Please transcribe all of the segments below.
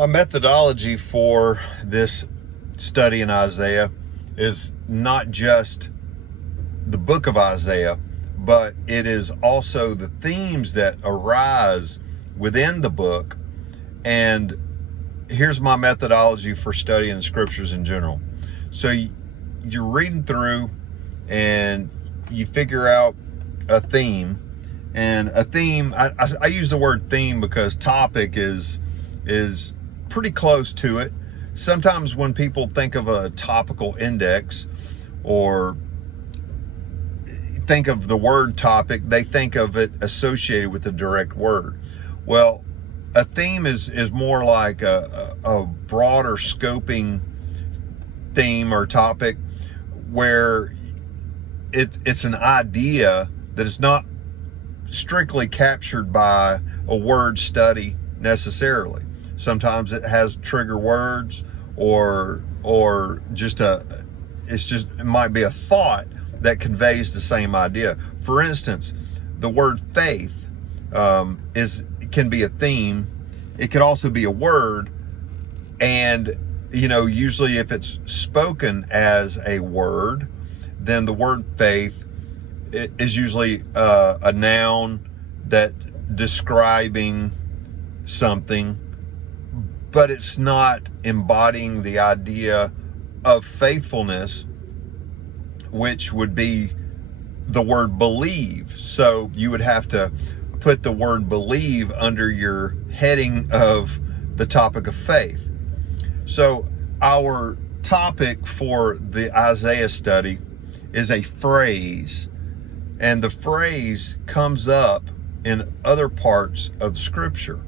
My methodology for this study in Isaiah is not just the book of Isaiah, but it is also the themes that arise within the book. And here's my methodology for studying the scriptures in general. So you're reading through and you figure out a theme. And a theme, I use the word theme because topic is pretty close to it. Sometimes when people think of a topical index or think of the word topic, they think of it associated with the direct word. Well, a theme is more like a broader scoping theme or topic where it's an idea that is not strictly captured by a word study necessarily. Sometimes it has trigger words or it might be a thought that conveys the same idea. For instance, the word faith can be a theme. It could also be a word, and usually if it's spoken as a word, then the word faith is usually a noun that describing something, but it's not embodying the idea of faithfulness, which would be the word believe. So you would have to put the word believe under your heading of the topic of faith. So our topic for the Isaiah study is a phrase, and the phrase comes up in other parts of the scripture.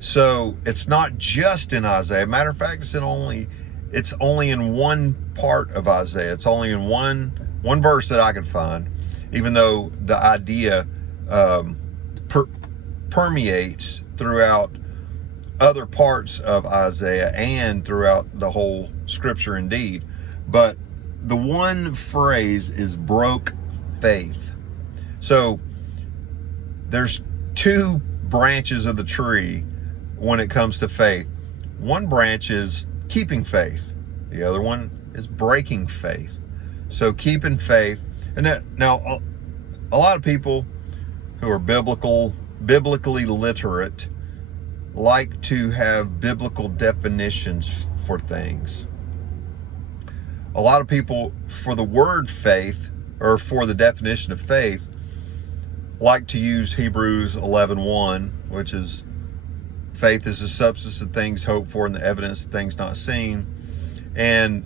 So it's not just in Isaiah. Matter of fact, it's only in one part of Isaiah. It's only in one verse that I could find, even though the idea permeates throughout other parts of Isaiah and throughout the whole scripture indeed. But the one phrase is broke faith. So there's two branches of the tree when it comes to faith. One branch is keeping faith. The other one is breaking faith. So keeping faith. And now a lot of people who are biblically literate like to have biblical definitions for things. A lot of people, for the word faith, or for the definition of faith, like to use Hebrews 11:1, which is faith is the substance of things hoped for and the evidence of things not seen. And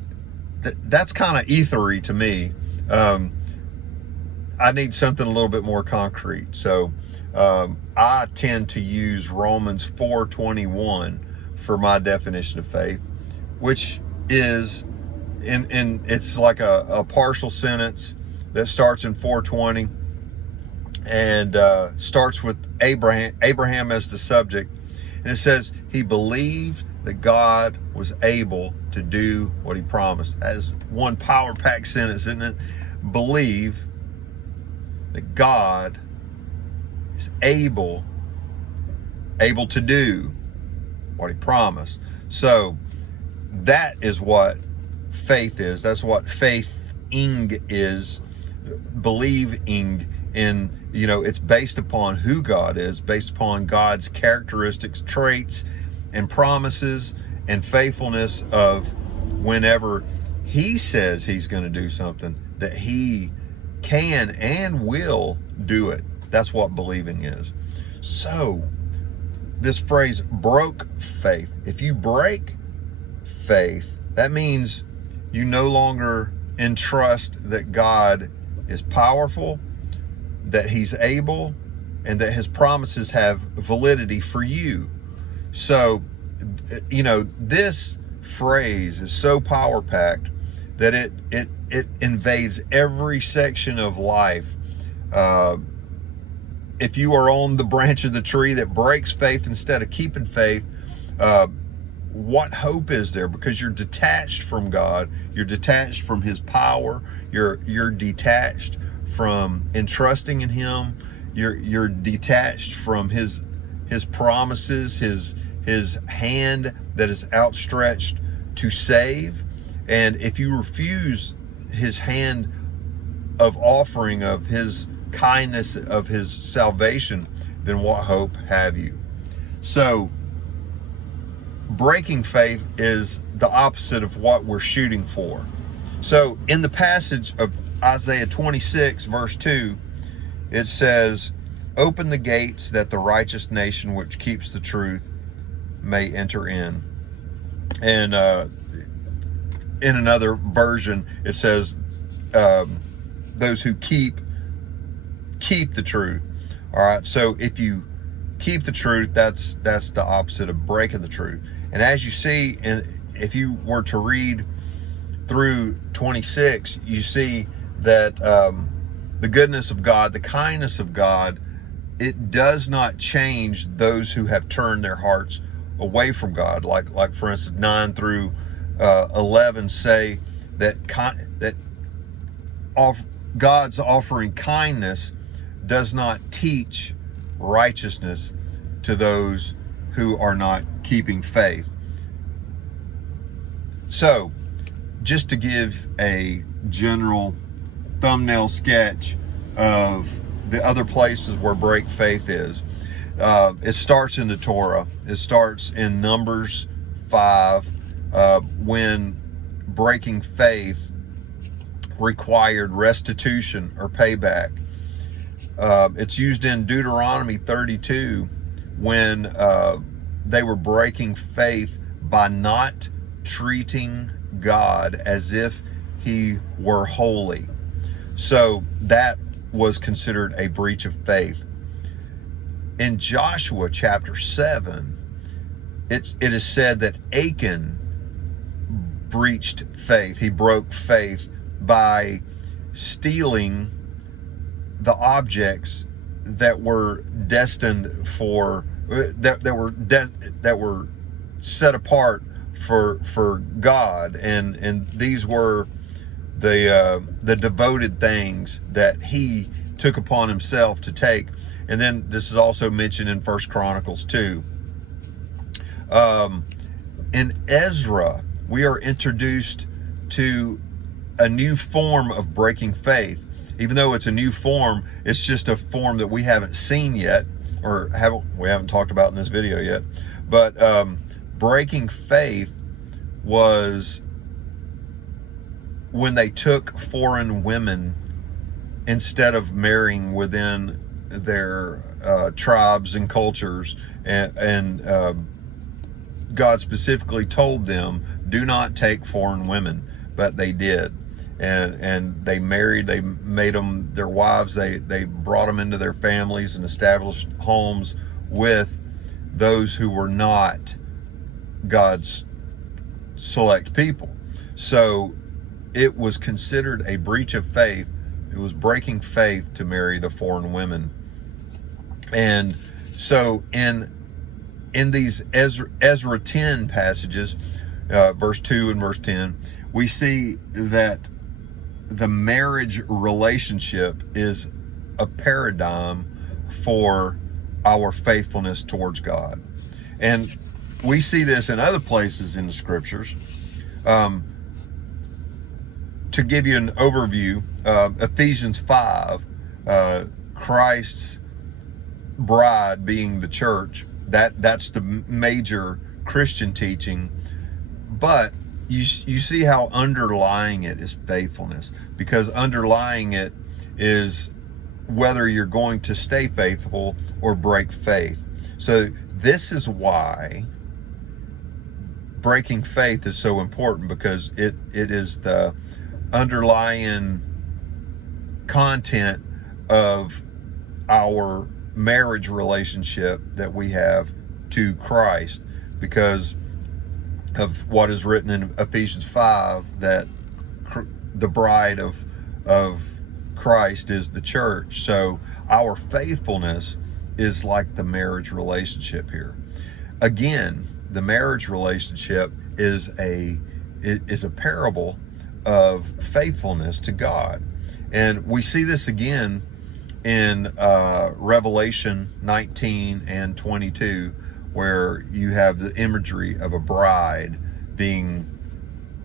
that's kind of ethery to me. I need something a little bit more concrete. So I tend to use Romans 4:21 for my definition of faith, which is it's like a partial sentence that starts in 4:20 and starts with Abraham as the subject. And it says, he believed that God was able to do what he promised. As one power-packed sentence, isn't it? Believe that God is able to do what he promised. So that is what faith is. That's what faithing is. Believing in, it's based upon who God is, based upon God's characteristics, traits, and promises, and faithfulness of whenever he says he's going to do something, that he can and will do it. That's what believing is. So this phrase, broke faith. If you break faith, that means you no longer entrust that God is powerful, that he's able, and that his promises have validity for you. So, this phrase is so power-packed that it invades every section of life. If you are on the branch of the tree that breaks faith instead of keeping faith, what hope is there? Because you're detached from God, you're detached from his power, you're detached from entrusting in him, you're detached from his promises, his hand that is outstretched to save. And if you refuse his hand of offering of his kindness, of his salvation, then what hope have you? So breaking faith is the opposite of what we're shooting for. So in the passage of Isaiah 26 verse 2, it says, "Open the gates that the righteous nation which keeps the truth may enter in." And in another version, it says, "Those who keep the truth." All right. So if you keep the truth, that's the opposite of breaking the truth. And as you see, and if you were to read through 26, you see that the goodness of God, the kindness of God, it does not change those who have turned their hearts away from God. Like for instance, 9 through 11 say that God's offering kindness does not teach righteousness to those who are not keeping faith. So, just to give a general thumbnail sketch of the other places where break faith is, it starts in the Torah. It starts in Numbers 5, when breaking faith required restitution or payback. It's used in Deuteronomy 32 when they were breaking faith by not treating God as if he were holy. So that was considered a breach of faith. In Joshua chapter 7, it is said that Achan breached faith. He broke faith by stealing the objects that were destined for that were set apart for God, and these were the devoted things that he took upon himself to take. And then this is also mentioned in 1 Chronicles 2. In Ezra, we are introduced to a new form of breaking faith. Even though it's a new form, it's just a form that we haven't seen yet, or we haven't talked about in this video yet. But breaking faith was when they took foreign women instead of marrying within their tribes and cultures, and God specifically told them, do not take foreign women, but they did. And they married, they made them their wives, they brought them into their families and established homes with those who were not God's select people. So it was considered a breach of faith. It was breaking faith to marry the foreign women. And so in these Ezra 10 passages, verse 2 and verse 10, we see that the marriage relationship is a paradigm for our faithfulness towards God. And we see this in other places in the scriptures. To give you an overview, Ephesians 5, Christ's bride being the church, that's the major Christian teaching. But you see how underlying it is faithfulness, because underlying it is whether you're going to stay faithful or break faith. So this is why breaking faith is so important, because it is the underlying content of our marriage relationship that we have to Christ, because of what is written in Ephesians 5, that the bride of Christ is the church. So our faithfulness is like the marriage relationship here. Again, the marriage relationship is a parable of faithfulness to God. And we see this again in Revelation 19 and 22, where you have the imagery of a bride being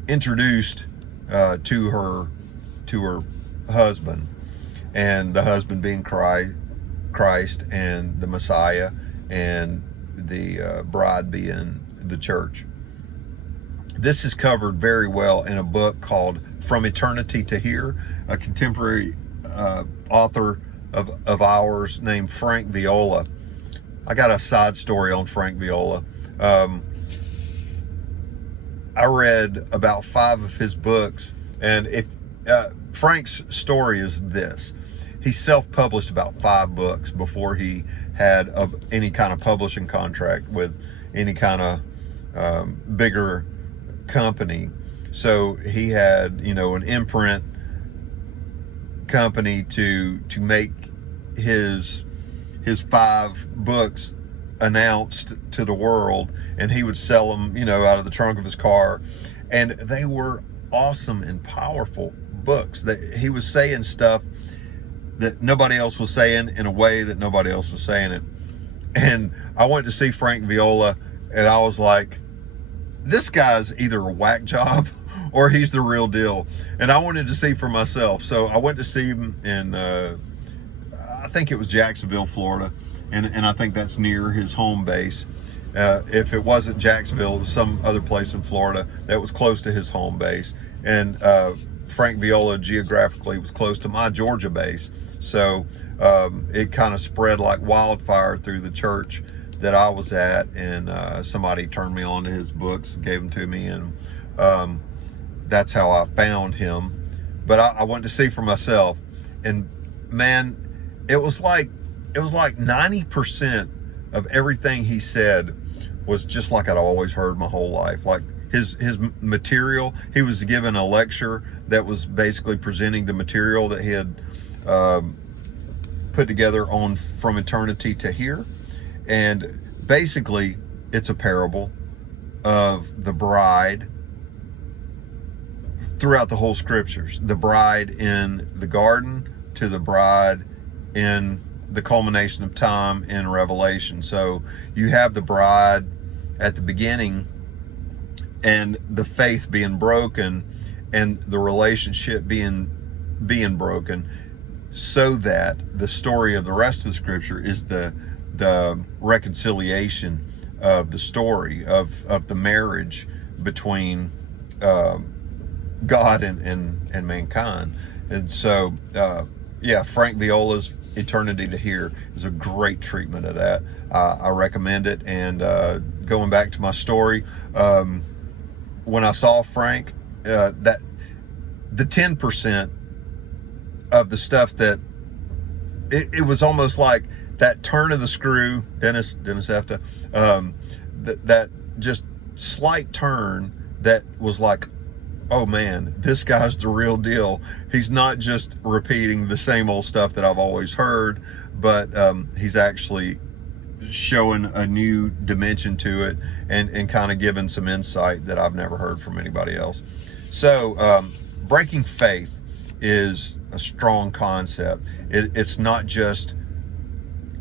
introduced to her husband, and the husband being Christ and the Messiah, and the bride being the church. This is covered very well in a book called From Eternity to Here, a contemporary author of ours named Frank Viola. I got a side story on Frank Viola. I read about 5 of his books, and if Frank's story is this: he self-published about 5 books before he had any kind of publishing contract with any kind of bigger company. So he had, an imprint company to make his 5 books announced to the world, and he would sell them, out of the trunk of his car. And they were awesome and powerful books. That he was saying stuff that nobody else was saying in a way that nobody else was saying it. And I went to see Frank Viola, and I was like, this guy's either a whack job or he's the real deal. And I wanted to see for myself. So I went to see him in, I think it was Jacksonville, Florida. And I think that's near his home base. If it wasn't Jacksonville, it was some other place in Florida that was close to his home base. And Frank Viola geographically was close to my Georgia base. So it kind of spread like wildfire through the church that I was at, and somebody turned me on to his books, gave them to me, and that's how I found him. But I went to see for myself, and man, it was like 90% of everything he said was just like I'd always heard my whole life. Like his material, he was given a lecture that was basically presenting the material that he had put together on From Eternity to Here. And basically, it's a parable of the bride throughout the whole scriptures. The bride in the garden to the bride in the culmination of time in Revelation. So you have the bride at the beginning, and the faith being broken, and the relationship being broken, so that the story of the rest of the scripture is the reconciliation of the story of the marriage between God and mankind. And so Frank Viola's Eternity to Here is a great treatment of that. I recommend it. And going back to my story, when I saw Frank, that the 10% of the stuff that it was almost like that turn of the screw, Dennis Efta, that just slight turn that was like, oh man, this guy's the real deal. He's not just repeating the same old stuff that I've always heard, but he's actually showing a new dimension to it, and kind of giving some insight that I've never heard from anybody else. So breaking faith is a strong concept. It's not just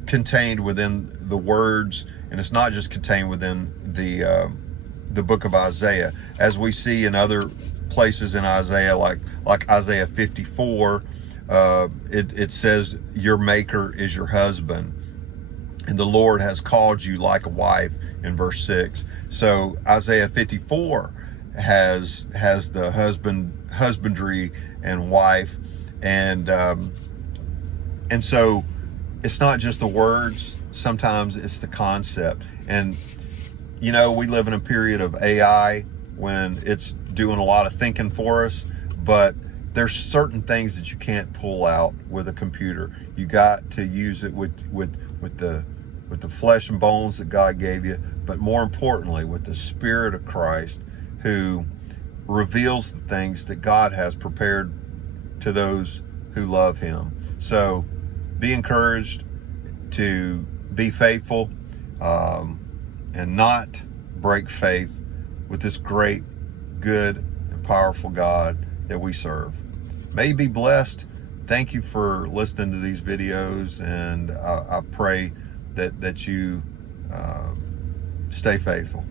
contained within the words, and it's not just contained within the book of Isaiah, as we see in other places in Isaiah, like Isaiah 54. It says, your maker is your husband, and the Lord has called you like a wife, in verse 6. So Isaiah 54 has the husbandry and wife, and so it's not just the words, sometimes it's the concept. And we live in a period of AI when it's doing a lot of thinking for us, but there's certain things that you can't pull out with a computer. You got to use it with the flesh and bones that God gave you, but more importantly, with the Spirit of Christ, who reveals the things that God has prepared to those who love Him. So be encouraged to be faithful and not break faith with this great, good, and powerful God that we serve. May you be blessed. Thank you for listening to these videos, and I pray that you Stay faithful.